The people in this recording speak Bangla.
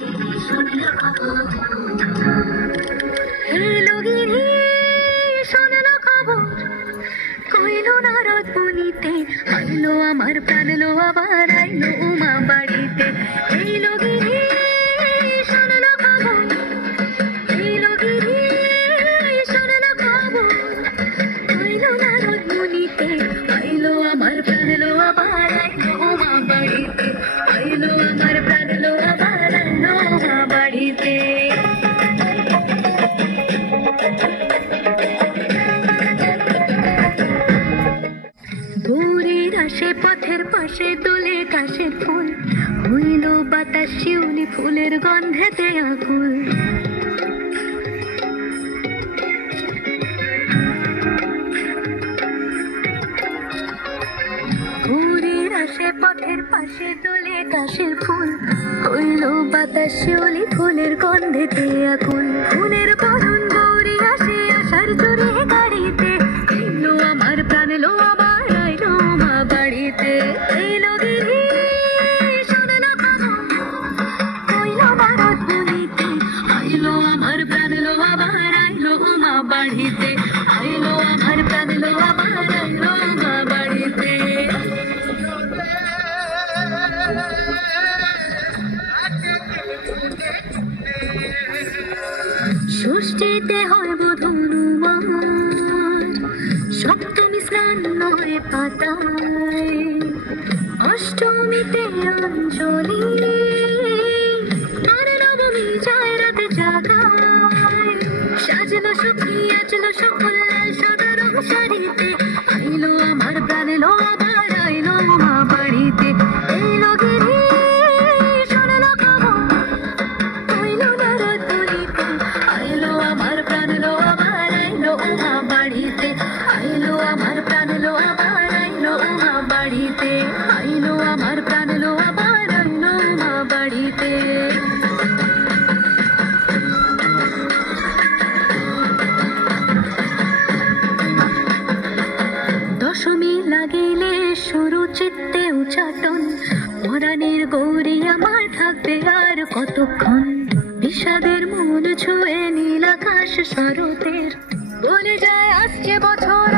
এলো গিরি শোনলো খবর, কইলো নারদ মুনিতে, আইলো আমার প্রাণ লো আবার আইলো উমা বাড়িতে। এলো গিরি শোনলো খবর, এলো গিরি শোনলো খবর, কইলো নারদ মুনিতে, আইলো আমার প্রাণ লো আবার আইলো উমা বাড়িতে, আইলো আমার প্রাণ লো আবার আইলো উমা বাড়িতে। ভোরের আসে পথের পাশে দোলে কাশের ফুল, হইল বাতাস শিউলি ফুলের গন্ধেতে আকুল। ভোরের আসে পথের পাশে দোলে কাশের ফুল, হইল বাতাস শিউলি ফুলের গন্ধেতে আকুল। ফুলের বরণ গৌরী আসে আশার জোরে গাড়িতে, এলো আমার প্রাণ লো আবার আইলো মা বাড়িতে। এলো গিরি শোনলো খবর, কইলো নারদ মুনিতে, আইলো আমার প্রাণ লো আবার আইলো মা বাড়িতে, আইলো আমার প্রাণ লো আবার আইলো মা বাড়িতে। ষষ্ঠীতে হয় বধূর, সপ্তমী স্নান নয় পাতায়, অষ্টমীতে অঞ্জলি, আর নবমী যায় রাতে জাগায়। সাজলো সখী আজলো সকল সাদা রং শাড়িতে, আইলো আমার প্রাণ লো আবার আইলো মা বাড়িতে। এলো গিরি শোনলো খবর, কইলো নারদ মুনিতে, আইলো আমার প্রাণ লো আবার আইলো উমা বাড়িতে, আইলো আমার প্রাণ লো আবার আইলো উমা বাড়িতে, আইলো আমার প্রাণ লো আবার আইলো উমা বাড়িতে। দশমী লাগিলে শুরু চিত্তে উচাটন, পরাণের গৌরী আমার থাকবে আর কতক্ষণ। বিষাদের মন ছুঁয়ে নীল আকাশ শরতের, বলে যায় আসছে বছর